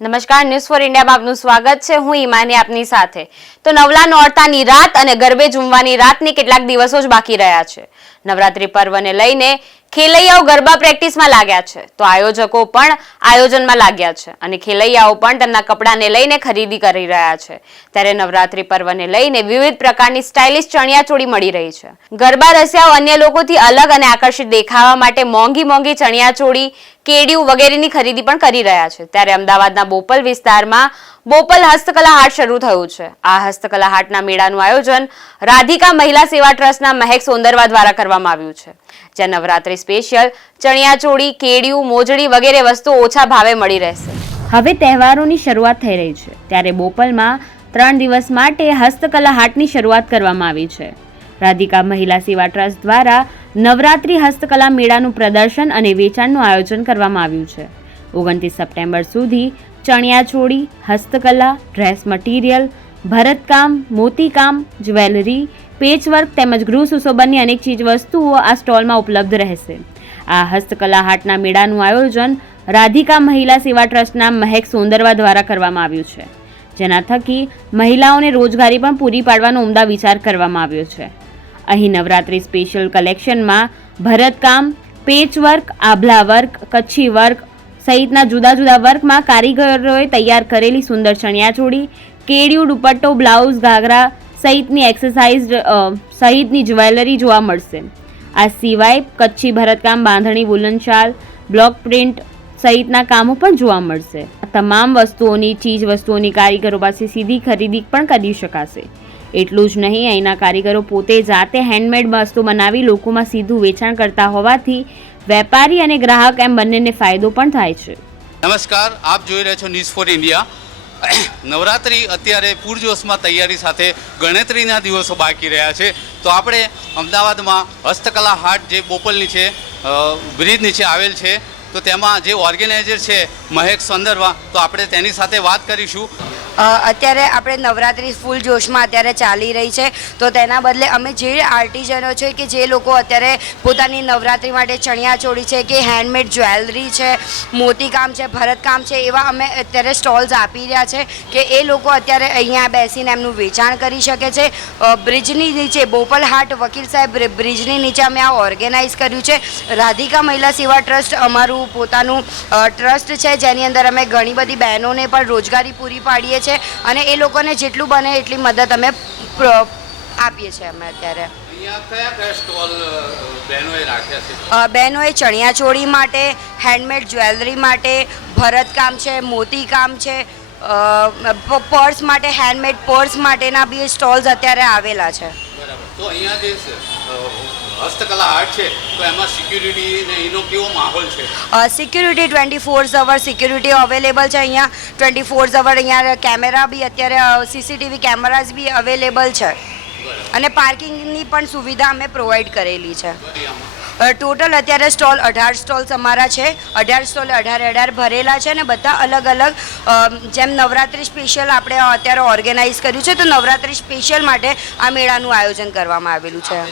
નમસ્કાર, news for India માં આપનું સ્વાગત છે। હું ઈમાની આપની સાથે। તો નવલા નોરતાની રાત અને ગરબે ઝૂમવાની રાતની કેટલાક દિવસો જ બાકી રહ્યા છે। નવરાત્રી પર્વને લઈને ખેલૈયાઓ ગરબા પ્રેક્ટિસમાં લાગ્યા છે, તો આયોજકો પણ આયોજનમાં લાગ્યા છે અને ખેલૈયાઓ પણ તેમના કપડાને લઈને ખરીદી કરી રહ્યા છે। ત્યારે નવરાત્રી પર્વને લઈને વિવિધ પ્રકારની સ્ટાઇલિશ ચણિયાચોળી મળી રહી છે। ગરબા રસિયાઓ અન્ય લોકોથી અલગ અને આકર્ષિત દેખાવા માટે મોંઘી ચણિયાચોળી, કેડિયું વગેરેની ખરીદી પણ કરી રહ્યા છે। ત્યારે અમદાવાદના બોપલ વિસ્તારમાં બોપલ હસ્તકલા હાટ શરૂ થયું છે। આ હસ્તકલા હાટના મેળાનું આયોજન રાધિકા મહિલા સેવા ટ્રસ્ટના મહેક સોંદરવા દ્વારા કરવામાં આવ્યું છે, જ્યાં નવરાત્રી સ્પેશિયલ ચણિયાચોળી, કેડિયું, મોજડી વગેરે વસ્તુઓ ઓછા ભાવે મળી રહેશે। હવે તહેવારોની શરૂઆત થઈ રહી છે, ત્યારે બોપલમાં 3 દિવસ માટે હસ્તકલા હાટની શરૂઆત કરવામાં આવી છે। રાધિકા મહિલા સેવા ટ્રસ્ટ દ્વારા નવરાત્રી હસ્તકલા મેળાનું પ્રદર્શન અને વેચાણનું આયોજન કરવામાં આવ્યું છે। 29 સપ્ટેમ્બર સુધી ચણિયાચોળી, હસ્તકલા, ડ્રેસ મટીરિયલ, ભરતકામ, મોતીકામ, જ્વેલરી, પેચવર્ક તેમજ ગૃહ સુશોભનની અનેક ચીજવસ્તુઓ આ સ્ટોલમાં ઉપલબ્ધ રહેશે। આ હસ્તકલા હાટના મેળાનું આયોજન રાધિકા મહિલા સેવા ટ્રસ્ટના મહેક સોંદરવા દ્વારા કરવામાં આવ્યું છે, જેના થકી મહિલાઓને રોજગારી પણ પૂરી પાડવાનો ઉમદા વિચાર કરવામાં આવ્યો છે। અહીં નવરાત્રી સ્પેશિયલ કલેક્શનમાં ભરતકામ, પેચવર્ક, આભલા વર્ક, કચ્છી વર્ક સહિતના જુદા જુદા વર્કમાં કારીગરોએ તૈયાર કરેલી સુંદર ચણિયાચોળી, કેડિયું, દુપટ્ટો, બ્લાઉઝ, ઘાઘરા સહિતની સહિતની જ્વેલરી જોવા મળશે। આ સિવાય કચ્છી ભરતકામ, બાંધણી, વુલન શાલ, બ્લોક પ્રિન્ટ સહિતના કામો પણ જોવા મળશે। આ તમામ ચીજ વસ્તુઓની કારીગરો પાસે સીધી ખરીદી પણ કરી શકાશે। એટલું જ નહીં, અહીંના કારીગરો પોતે જાતે હેન્ડમેડ વસ્તુ બનાવી લોકોમાં સીધું વેચાણ કરતા હોવાથી વેપારી અને ગ્રાહક એમ બંનેને ફાયદો પણ થાય છે। નમસ્કાર, આપ જોઈ રહ્યા છો ન્યૂઝ ફોર ઇન્ડિયા। નવરાત્રિ અત્યારે પૂરજોશમાં તૈયારી સાથે ગણતરીના દિવસો બાકી રહ્યા છે, તો આપણે અમદાવાદમાં હસ્તકલા હાટ જે બોપલની છે, બ્રિજ નીચે આવેલ છે, તો તેમાં જે ઓર્ગેનાઇઝર છે મહેક સોંદરવા, તો આપણે તેની સાથે વાત કરીશું। અત્યારે આપણે નવરાત્રિ ફૂલ જોશમાં અત્યારે ચાલી રહી છે, તો તેના બદલે અમે જે આર્ટિઝનો છે કે જે લોકો અત્યારે પોતાની નવરાત્રિ માટે ચણિયાચોળી છે કે હેન્ડમેડ જ્વેલરી છે, મોતીકામ છે, ભરતકામ છે, એવા અમે અત્યારે સ્ટોલ્સ આપી રહ્યા છે કે એ લોકો અત્યારે અહીંયા બેસીને એમનું વેચાણ કરી શકે છે। બ્રિજની નીચે બોપલ હાટ વકીલ સાહેબ બ્રિજની નીચે અમે આ ઓર્ગેનાઇઝ કર્યું છે। રાધિકા મહિલા સેવા ટ્રસ્ટ અમારું પોતાનું ટ્રસ્ટ છે, જેની અંદર અમે ઘણી બધી બહેનોને પણ રોજગારી પૂરી પાડીએ છીએ અને એ લોકોને જેટલું બને એટલી મદદ અમે આપીએ છીએ। અમે અત્યારે બહેનોએ ચણિયાચોળી માટે, હેન્ડમેડ જ્વેલરી માટે, ભરતકામ છે, મોતીકામ છે, પર્સ માટે, હેન્ડમેડ પર્સ માટેના બી સ્ટોલ્સ અત્યારે આવેલા છે। તો અહીંયા જે હસ્તકલા હાટ છે, તો એમાં સિક્યુરિટી ને એનો કેવો માહોલ છે? સિક્યુરિટી 24 અવર સિક્યુરિટી અવેલેબલ છે અહીંયા। 24 અવર અહીંયા કેમેરા બી અત્યારે સીસીટીવી કેમેરાઝ બી અવેલેબલ છે અને પાર્કિંગની પણ સુવિધા અમે પ્રોવાઈડ કરેલી છે। ટોટલ અત્યારે સ્ટોલ 18 સ્ટોલ્સ અમારા છે। 18 સ્ટોલ 18 ભરેલા છે અને બધા અલગ અલગ જેમ નવરાત્રી સ્પેશિયલ આપણે અત્યારે ઓર્ગેનાઇઝ કર્યું છે, તો નવરાત્રી સ્પેશિયલ માટે આ મેળાનું આયોજન કરવામાં આવેલું છે।